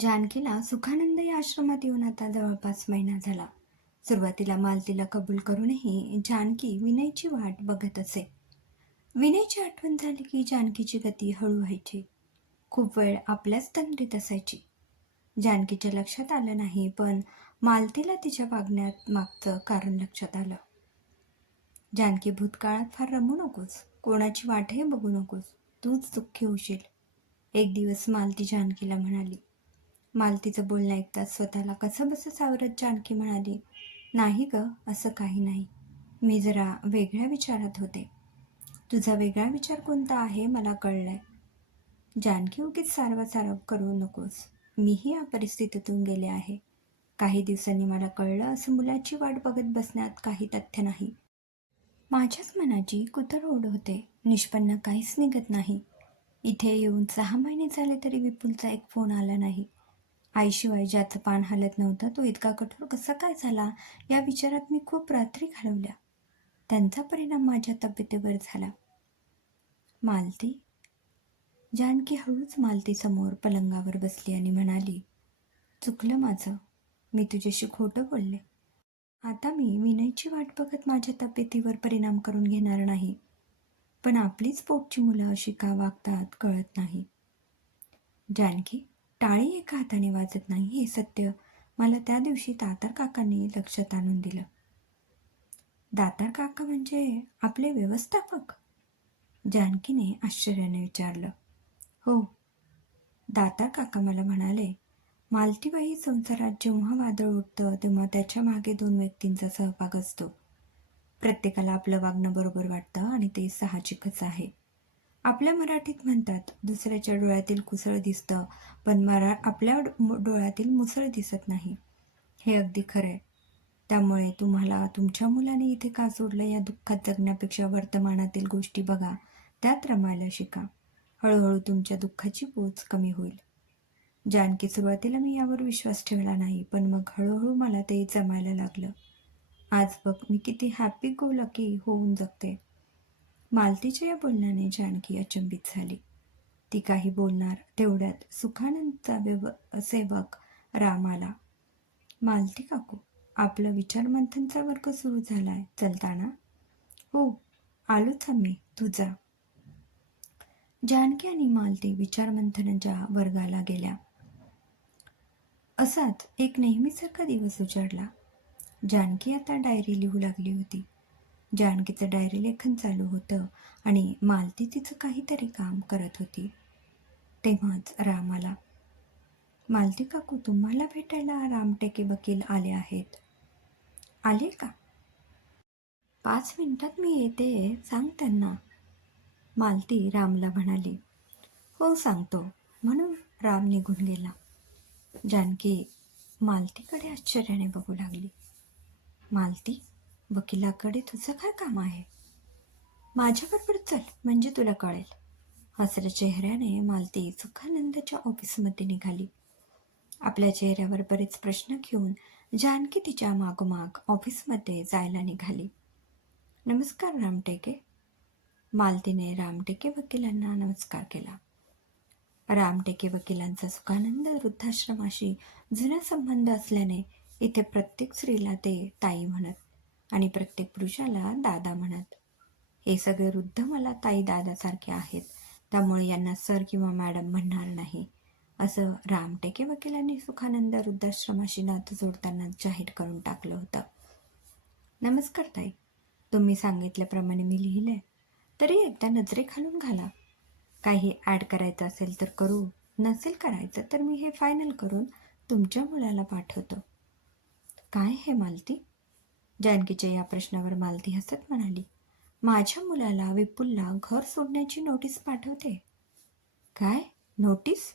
जानकीला सुखानंद या आश्रमात येऊन आता जवळपास महिना झाला. सुरुवातीला मालतीला कबूल करूनही जानकी विनयची वाट बघत असे. विनयची आठवण झाली की जानकीची गती हळू व्हायची. खूप वेळ आपल्याच तंद्रीत असायची. जानकीच्या लक्षात आलं नाही पण मालतीला तिच्या वागण्यात मागचं कारण लक्षात आलं. जानकी भूतकाळात फार रमू नकोस कोणाची वाटही बघू नकोस तूच दुःखी होशील. एक दिवस मालती जानकीला म्हणाली मालतीचं बोलणं ऐकताच स्वतःला कसं बसं सावरत जानकी म्हणाली नाही ग असं काही नाही. मी जरा वेगळ्या विचारात होते. तुझा वेगळा विचार कोणता आहे मला कळलंय. जानकी उगीच सारवासारव करू नकोस. मीही या परिस्थितीतून गेले आहे. काही दिवसांनी मला कळलं असं मुलाची वाट बघत बसण्यात काही तथ्य नाही. माझ्याच मनाची कुतर ओढ होते. निष्पन्न काहीच निघत नाही. इथे येऊन सहा महिने झाले तरी विपुलचा एक फोन आला नाही. आईशिवाय ज्याचं पान हलत नव्हतं तो इतका कठोर कसा काय झाला? या विचारात मी खूप रात्री घालवल्या. त्यांचा परिणाम माझ्या तब्येतीवर झाला. मालती? जानकी हळूच मालतीसमोर पलंगावर बसली आणि म्हणाली चुकलं माझं. मी तुझ्याशी खोटं बोलले. आता मी विनयची वाट बघत माझ्या तब्येतीवर परिणाम करून घेणार नाही. पण आपलीच पोटची मुलं अशी का वागतात कळत नाही. जानकी टाळी एका हाताने वाजत नाही हे सत्य मला त्या दिवशी दातार काकांनी लक्षात आणून दिलं. दातार काका म्हणजे आपले व्यवस्थापक? जानकीने आश्चर्याने विचारलं. हो. दातार काका मला म्हणाले मालतीबाई संसारात जेव्हा वादळ उठतं तेव्हा त्याच्यामागे दोन व्यक्तींचा सहभाग असतो. प्रत्येकाला आपलं वागणं बरोबर वाटतं आणि ते साहजिकच आहे. आपल्या मराठीत म्हणतात दुसऱ्याच्या डोळ्यातील कुसळ दिसतं पण मरा आपल्या डो- डोळ्यातील मुसळ दिसत नाही. हे अगदी खरं आहे. त्यामुळे तुम्हाला तुमच्या मुलाने इथे का सोडलं? या दुःखात जगण्यापेक्षा वर्तमानातील गोष्टी बघा. त्यात रमायला शिका. हळूहळू तुमच्या दुःखाची पोच कमी होईल. जानकी सुरुवातीला मी यावर विश्वास ठेवला नाही पण मग हळूहळू मला ते जमायला लागलं. आज बघ मी किती हॅपी गो लकी होऊन जगते. मालतीच्या या बोलण्याने जानकी अचंबित झाली. ती काही बोलणार तेवढ्यात सुखानंदचा व्यव सेवक राम आला मालती काकू आपलं विचारमंथनचा वर्ग सुरू झालाय चलताना? हो आलोच आम्ही तुझा जानकी आणि मालती विचारमंथनाच्या वर्गाला गेल्या. असाच एक नेहमीसारखा दिवस उजाडला. जानकी आता डायरी लिहू लागली होती. जानकीचं डायरी लेखन चालू होतं आणि मालती तिचं काहीतरी काम करत होती. तेव्हाच राम आला. मालती काकू तुम्हाला भेटायला रामटेके वकील आले आहेत. आले का? पाच मिनिटात मी येते सांग त्यांना. मालती रामला म्हणाली. हो सांगतो. म्हणून राम निघून गेला. जानकी मालतीकडे आश्चर्याने बघू लागली. मालती वकिलाकडे तुझं काय काम आहे? माझ्याबरोबर चल म्हणजे तुला कळेल. हसऱ्या चेहऱ्याने मालती सुखानंदच्या ऑफिसमध्ये निघाली. आपल्या चेहऱ्यावर बरेच प्रश्न घेऊन जानकी तिच्या मागोमाग ऑफिसमध्ये जायला निघाली. नमस्कार रामटेके. मालतीने रामटेके वकिलांना नमस्कार केला. रामटेके वकिलांचा सुखानंद वृद्धाश्रमाशी जुना संबंध असल्याने इथे प्रत्येक स्त्रीला ते ताई म्हणत आणि प्रत्येक पुरुषाला दादा म्हणत हे सगळे वृद्ध मला ताई दादासारखे आहेत. त्यामुळे यांना सर किंवा मॅडम म्हणणार नाही. असं रामटेके वकिलांनी सुखानंद वृद्धाश्रमाशी नातं जोडताना जाहीर करून टाकलं होतं. नमस्कार ताई. तुम्ही सांगितल्याप्रमाणे मी लिहिलंय. तरी एकदा नजरेखालून घाला. काही ॲड करायचं असेल तर करू. नसेल करायचं तर मी हे फायनल करून तुमच्या मुलाला पाठवतो. काय हे मालती? जानकीच्या या प्रश्नावर मालती हसत म्हणाली माझ्या मुलाला विपुलला घर सोडण्याची नोटीस पाठवते. काय? नोटीस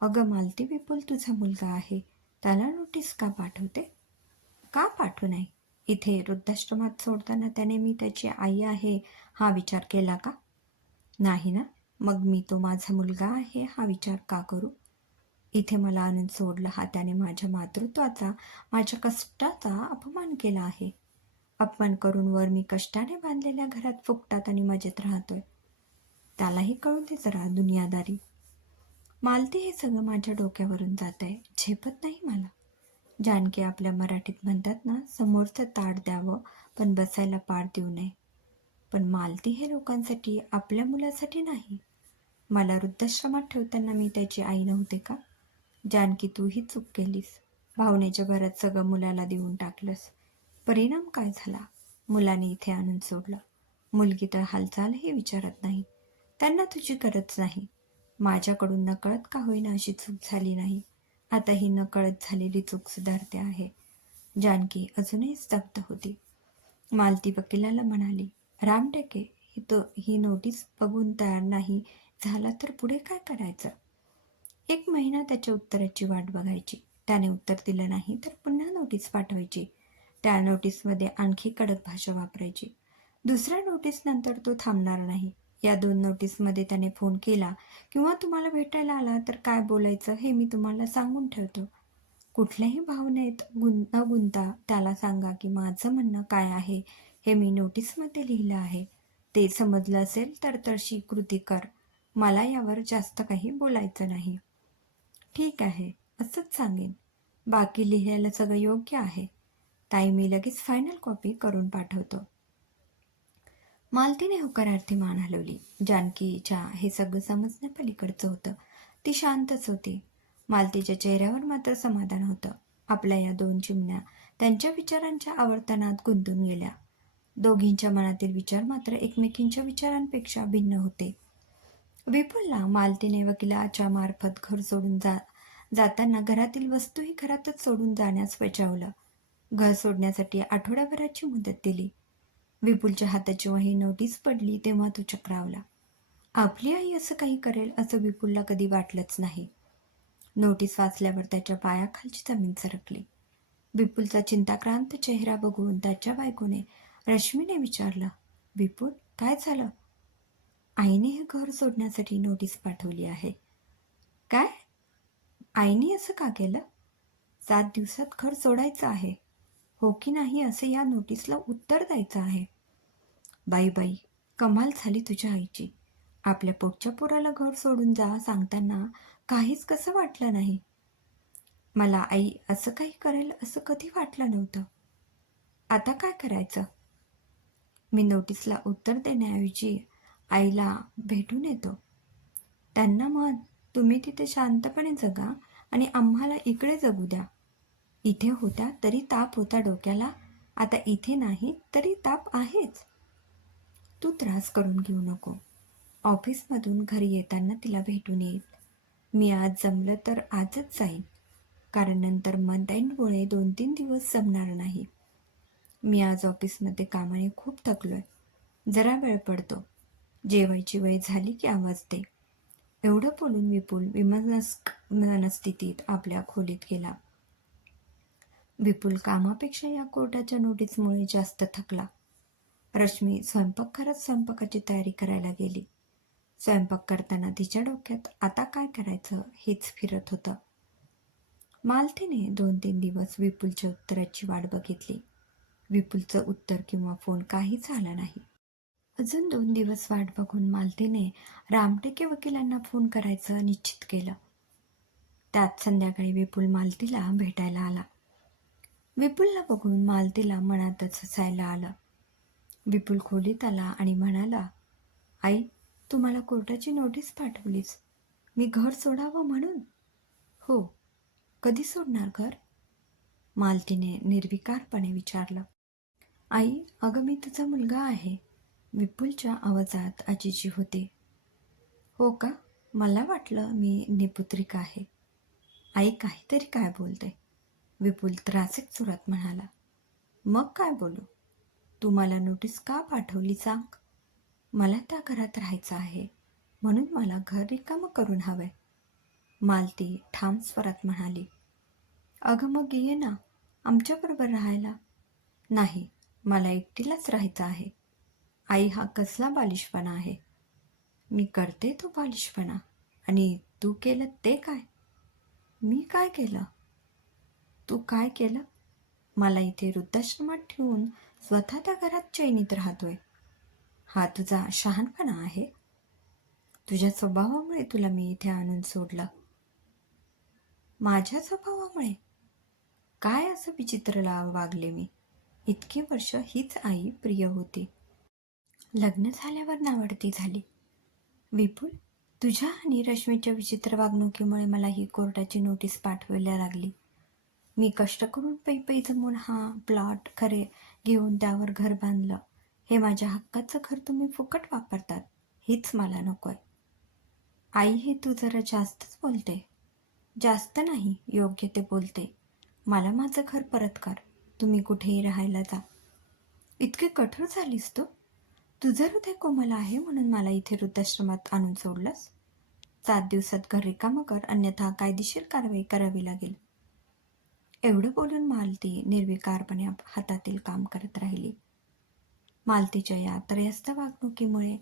अगं मालती विपुल तुझा मुलगा आहे त्याला नोटीस का पाठवते? का पाठवू नाही? इथे वृद्धाश्रमात सोडताना त्याने मी त्याची आई आहे हा विचार केला का? नाही ना मग मी तो माझा मुलगा आहे हा विचार का करू? इथे मला आनंद सोडला हा त्याने माझ्या मातृत्वाचा माझ्या कष्टाचा अपमान केला आहे. अपमान करून वर मी कष्टाने बांधलेल्या घरात फुकटात आणि मजेत राहतोय. त्यालाही कळू दे जरा दुनियादारी. मालती हे सगळं माझ्या डोक्यावरून जात आहे झेपत नाही मला. जानकी आपल्या मराठीत म्हणतात ना समोरचं ताट द्यावं पण बसायला पाड देऊ नये. पण मालती हे लोकांसाठी आपल्या मुलासाठी नाही. मला वृद्धाश्रमात ठेवताना मी त्याची आई नव्हते का? जानकी तूही चूक केलीस. भावनेच्या भरात सगळं मुलाला देऊन टाकलंस. परिणाम काय झाला? मुलाने इथे आणून सोडलं. मुलगी तर हालचालही विचारत नाही. त्यांना तुझी गरज नाही. माझ्याकडून नकळत का होईना अशी चूक झाली नाही? आता ही नकळत झालेली चूक सुधारते आहे. जानकी अजूनही स्तब्ध होती. मालती वकिलाला म्हणाली रामटेके ही तो ही नोटीस बघून तयार नाही. झाला तर पुढे काय करायचं? एक महिना त्याच्या उत्तराची वाट बघायची. त्याने उत्तर दिलं नाही तर पुन्हा नोटीस पाठवायची. त्या नोटीसमध्ये आणखी कडक भाषा वापरायची. दुसऱ्या नोटीसनंतर तो थांबणार नाही. या दोन नोटीसमध्ये त्याने फोन केला किंवा तुम्हाला भेटायला आला तर काय बोलायचं हे मी तुम्हाला सांगून ठेवतो. कुठल्याही भावनेत गुं न गुंता त्याला सांगा की माझं म्हणणं काय आहे हे मी नोटीसमध्ये लिहिलं आहे. ते समजलं असेल तर तशी कृती कर. मला यावर जास्त काही बोलायचं नाही. ठीक आहे असंच सांगेन. बाकी लिहायला सगळं योग्य आहे. ताई मी लगेच फायनल कॉपी करून पाठवतो. मालतीने होकारार्थी मान हलवली. जानकीच्या हे सगळं समजण्यापलीकडचं होतं. ती शांतच होती. मालतीच्या चेहऱ्यावर मात्र समाधान होतं. आपल्या या दोन चिमण्या त्यांच्या विचारांच्या आवर्तनात गुंतून गेल्या. दोघींच्या मनातील विचार मात्र एकमेकींच्या विचारांपेक्षा भिन्न होते. विपुलला मालतीने वकिलाच्या मार्फत घर सोडून जा जाताना घरातील वस्तूही घरातच सोडून जाण्यास बजावलं घर सोडण्यासाठी आठवड्याभराची मुदत दिली. विपुलच्या हातात जेव्हा ही नोटीस पडली तेव्हा तो चक्रावला. आपली आई असं काही करेल असं विपुलला कधी वाटलंच नाही. नोटीस वाचल्यावर त्याच्या पायाखालची जमीन सरकली. विपुलचा चिंताक्रांत चेहरा बघून त्याच्या बायकोने रश्मीने विचारलं विपुल काय झालं? आईने हे घर सोडण्यासाठी नोटीस पाठवली आहे. काय? आईने असं का केलं? सात दिवसात घर सोडायचं आहे. हो की नाही असे या नोटीसला उत्तर द्यायचं आहे. बाई बाई कमाल झाली तुझ्या आईची. आपल्या पोटच्या पोराला घर सोडून जा सांगताना काहीच कसं वाटलं नाही. मला आई असं काही करेल असं कधी वाटलं नव्हतं. आता काय करायचं? मी नोटीसला उत्तर देण्याऐवजी आईला भेटून येतो. त्यांना म्हण तुम्ही तिथे शांतपणे जगा आणि आम्हाला इकडे जगू द्या. इथे होत्या तरी ताप होता डोक्याला आता इथे नाही तरी ताप आहेच. तू त्रास करून घेऊ नको. ऑफिसमधून घरी येताना तिला भेटून येईल. मी आज जमलं तर आजच जाईन. कारण नंतर मंदाईंमुळे दोन तीन दिवस जमणार नाही. मी आज ऑफिसमध्ये कामाने खूप थकलो आहे जरा वेळ पडतो. जेवायची वेळ झाली की आवाज दे. एवढं बोलून विपुल विमनस्क मनस्थितीत आपल्या खोलीत गेला. विपुल कामापेक्षा या कोर्टाच्या नोटीसमुळे जास्त थकला. रश्मी स्वयंपाकघरात स्वयंपाकाची तयारी करायला गेली. स्वयंपाक करताना तिच्या डोक्यात आता काय करायचं हेच फिरत होतं. मालतीने दोन तीन दिवस विपुलच्या उत्तराची वाट बघितली. विपुलचं उत्तर किंवा फोन काहीच आला नाही. अजून दोन दिवस वाट बघून मालतीने रामटेके वकिलांना फोन करायचं निश्चित केलं. त्यात संध्याकाळी विपुल मालतीला भेटायला आला. विपुलला बघून मालतीला मनातच हसायला आलं. विपुल खोलीत आला आणि म्हणाला आई तू मला कोर्टाची नोटीस पाठवलीस मी घर सोडावं म्हणून. हो. कधी सोडणार घर? मालतीने निर्विकारपणे विचारलं. आई अगं मी तुझा मुलगा आहे. विपुलच्या आवाजात आजीजी होती. हो का? मला वाटलं मी निपुत्रिका आहे. आई काहीतरी काय बोलते. विपुल त्रासिक सुरात म्हणाला. मग काय बोलू? तू मला नोटीस का पाठवली सांग. मला त्या घरात राहायचं आहे. म्हणून मला घर रिकामं करून हवंय. मालती ठाम स्वरात म्हणाली. अगं मग ये ना. आमच्याबरोबर राहायला. नाही. मला एकटीलाच राहायचं आहे. आई हा कसला बालिशपणा आहे? मी करते तो बालिशपणा. आणि तू केलं ते काय? मी काय केलं? तू काय केलं? मला इथे वृद्धाश्रमात ठेवून स्वतः त्या घरात चैनीत राहतोय. हा तुझा शहाणपणा आहे. तुझ्या स्वभावामुळे तुला मी इथे आणून सोडलं. माझ्या स्वभावामुळे? काय असं विचित्रला वागले मी? इतकी वर्ष हीच आई प्रिय होती. लग्न झाल्यावर नावडती झाली. विपुल तुझ्या आणि रश्मीच्या विचित्र वागणुकीमुळे मला ही कोर्टाची नोटीस पाठवायला लागली. मी कष्ट करून पै पै जमून हा प्लॉट खरे घेऊन त्यावर घर बांधलं. हे माझ्या हक्काचं घर तुम्ही फुकट वापरतात. हेच मला नकोय. आई हे तू जरा जास्तच बोलते. जास्त नाही योग्य ते बोलते. मला माझं घर परत कर. तुम्ही कुठेही राहायला जा. इतके कठोर झालीस तू? तुझं हृदय कोमल आहे म्हणून मला इथे वृद्धाश्रमात आणून सोडलंस. सात दिवसात घर रिकामं कर अन्यथा कायदेशीर कारवाई करावी लागेल. एवढं बोलून मालती निर्विकारपणे हातातील काम करत राहिली. मालतीच्या या त्रयस्थ वागणुकीमुळे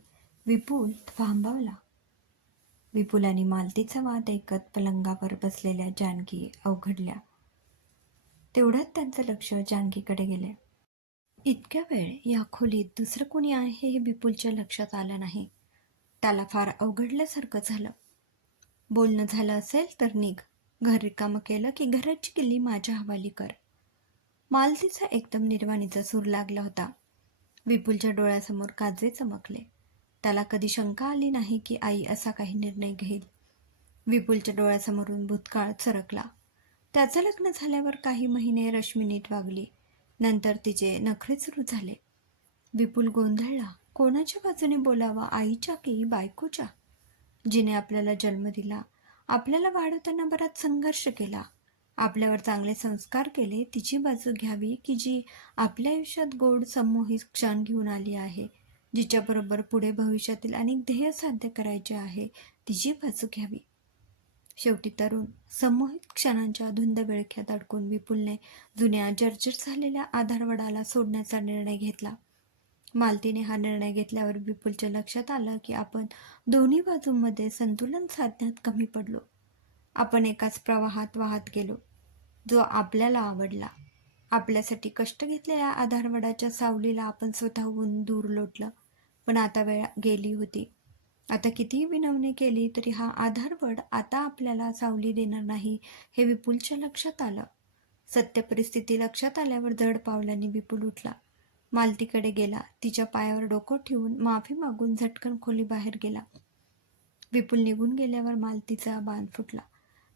विपुल थांबवला. विपुल आणि मालतीचा वाद ऐकत पलंगावर बसलेल्या जानकी अवघडल्या. तेवढ्यात त्यांचं लक्ष जानकीकडे गेले. इतक्या वेळ या खोलीत दुसरं कोणी आहे हे विपुलच्या लक्षात आलं नाही. त्याला फार अवघडल्यासारखं झालं. बोलणं झालं असेल तर निघ. घर रिकामं केलं की घराची किल्ली माझ्या हवाली कर. मालतीचा एकदम निर्वाणीचा सूर लागला होता. विपुलच्या डोळ्यासमोर काजवे चमकले. त्याला कधी शंका आली नाही की आई असा काही निर्णय घेईल. विपुलच्या डोळ्यासमोरून भूतकाळ सरकला त्याचं लग्न झाल्यावर काही महिने रश्मी नीट वागली. नंतर तिचे नखरे सुरू झाले. विपुल गोंधळला कोणाच्या बाजूने बोलावा आईच्या की बायकोच्या? जिने आपल्याला जन्म दिला आपल्याला वाढवताना बराच संघर्ष केला. आपल्यावर चांगले संस्कार केले तिची बाजू घ्यावी की जी आपल्या आयुष्यात गोड संमोहित क्षण घेऊन आली आहे जिच्याबरोबर पुढे भविष्यातील अनेक ध्येय साध्य करायचे आहे तिची बाजू घ्यावी. शेवटी तरुण संमोहित क्षणांच्या धुंद विळख्यात अडकून विपुलने जुन्या जर्जर झालेल्या आधारवडाला सोडण्याचा निर्णय घेतला. मालतीने हा निर्णय घेतल्यावर विपुलच्या लक्षात आलं की आपण दोन्ही बाजूंमध्ये संतुलन साधण्यात कमी पडलो. आपण एकाच प्रवाहात वाहत गेलो. जो आपल्याला आवडला. आपल्यासाठी कष्ट घेतलेल्या आधारवडाच्या सावलीला आपण स्वतःहून दूर लोटलं. पण आता वेळ गेली होती. आता कितीही विनवणी केली तरी हा आधारवड आता आपल्याला सावली देणार नाही हे विपुलच्या लक्षात आलं. सत्य परिस्थिती लक्षात आल्यावर जड पावलांनी विपुल उठला. मालतीकडे गेला. तिच्या पायावर डोकं ठेवून माफी मागून झटकन खोली बाहेर गेला. विपुल निघून गेल्यावर मालतीचा बांध फुटला.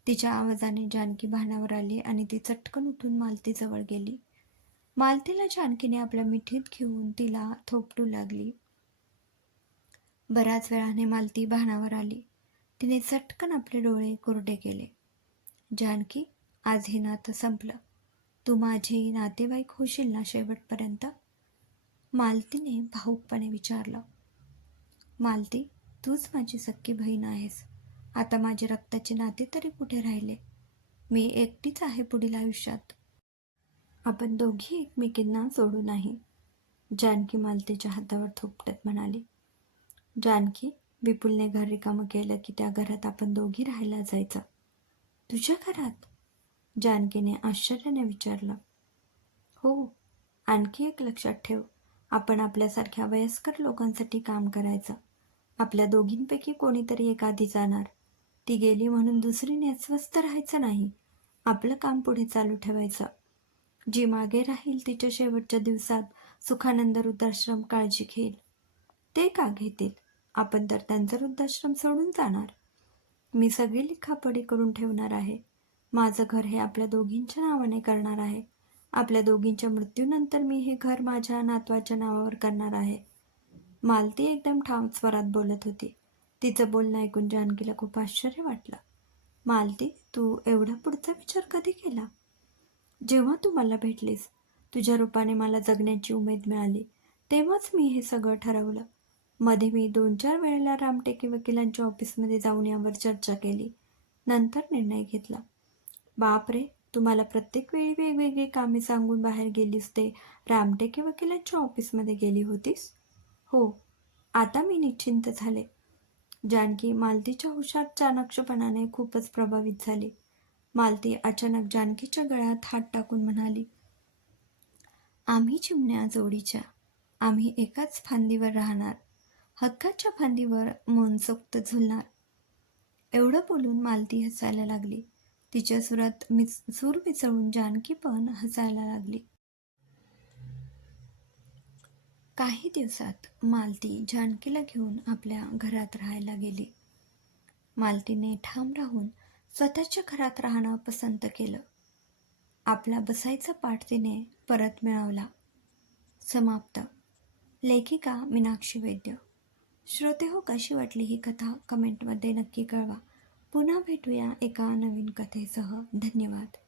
तिच्या आवाजाने जानकी भानावर आली आणि ती चटकन उठून मालतीजवळ गेली. मालतीला जानकीने आपल्या मिठीत घेऊन तिला थोपटू लागली. बऱ्याच वेळाने मालती भानावर आली. तिने चटकन आपले डोळे कोरडे केले. जानकी आज हे नातं संपलं. तू माझे नातेवाईक होशील ना शेवटपर्यंत? मालतीने भाऊकपणे विचारलं. मालती तूच माझी सख्खी बहीण आहेस. आता माझे रक्ताचे नाते तरी कुठे राहिले? मी एकटीच आहे पुढील आयुष्यात. आपण दोघी एकमेकींना सोडू नाही. जानकी मालतीच्या हातावर थोपटत म्हणाली. जानकी विपुलने घर रिकामं केलं की त्या घरात आपण दोघी राहायला जायचं. तुझ्या घरात? जानकीने आश्चर्याने विचारलं. हो आणखी एक लक्षात ठेव. आपण आपल्यासारख्या वयस्कर लोकांसाठी काम करायचं. आपल्या दोघींपैकी कोणीतरी एक आधी जाणार. ती गेली म्हणून दुसरीने अस्वस्थ राहायचं नाही. आपलं काम पुढे चालू ठेवायचं. जी मागे राहील तिच्या शेवटच्या दिवसात सुखानंद वृद्धाश्रम काळजी घेईल. ते का घेतील? आपण तर त्यांचा वृद्धाश्रम सोडून जाणार. मी सगळी लिखापडी करून ठेवणार आहे. माझं घर हे आपल्या दोघींच्या नावाने करणार आहे. आपल्या दोघींच्या मृत्यूनंतर मी हे घर माझ्या नातवाच्या नावावर करणार आहे. मालती एकदम ठाम स्वरात बोलत होती. तिचं बोलणं ऐकून जानकीला खूप आश्चर्य वाटलं. मालती तू एवढा पुढचा विचार कधी केला? जेव्हा तू मला भेटलीस तुझ्या रूपाने मला जगण्याची उमेद मिळाली तेव्हाच मी हे सगळं ठरवलं. मध्ये मी दोन चार वेळेला रामटेके वकिलांच्या ऑफिसमध्ये जाऊन यावर चर्चा केली. नंतर निर्णय घेतला. बापरे तुम्हाला प्रत्येक वेळी वेगवेगळी कामे सांगून बाहेर गेलीस ते. रामटेके वकिलांच्या ऑफिसमध्ये गेली होतीस? हो. आता मी निश्चिंत झाले. जानकी मालतीच्या हुशार चाणक्षपणाने खूपच प्रभावित झाली. मालती अचानक जानकीच्या गळ्यात हात टाकून म्हणाली आम्ही चिमण्या जोडीच्या. आम्ही एकाच फांदीवर राहणार. हक्काच्या फांदीवर मनसोक्त झुलणार. एवढं बोलून मालती हसायला लागली. तिच्या सुरात मिस सूर मिसळून जानकी पण हसायला लागली. काही दिवसात मालती जानकीला घेऊन आपल्या घरात राहायला गेली. मालतीने ठाम राहून स्वतःच्या घरात राहणं पसंत केलं. आपला बसायचा पाठ तिने परत मिळवला. समाप्त. लेखिका मीनाक्षी वैद्य. श्रोते हो कशी वाटली ही कथा? कमेंटमध्ये नक्की कळवा. पुन्हा भेटूया एका नवीन कथेसह. धन्यवाद.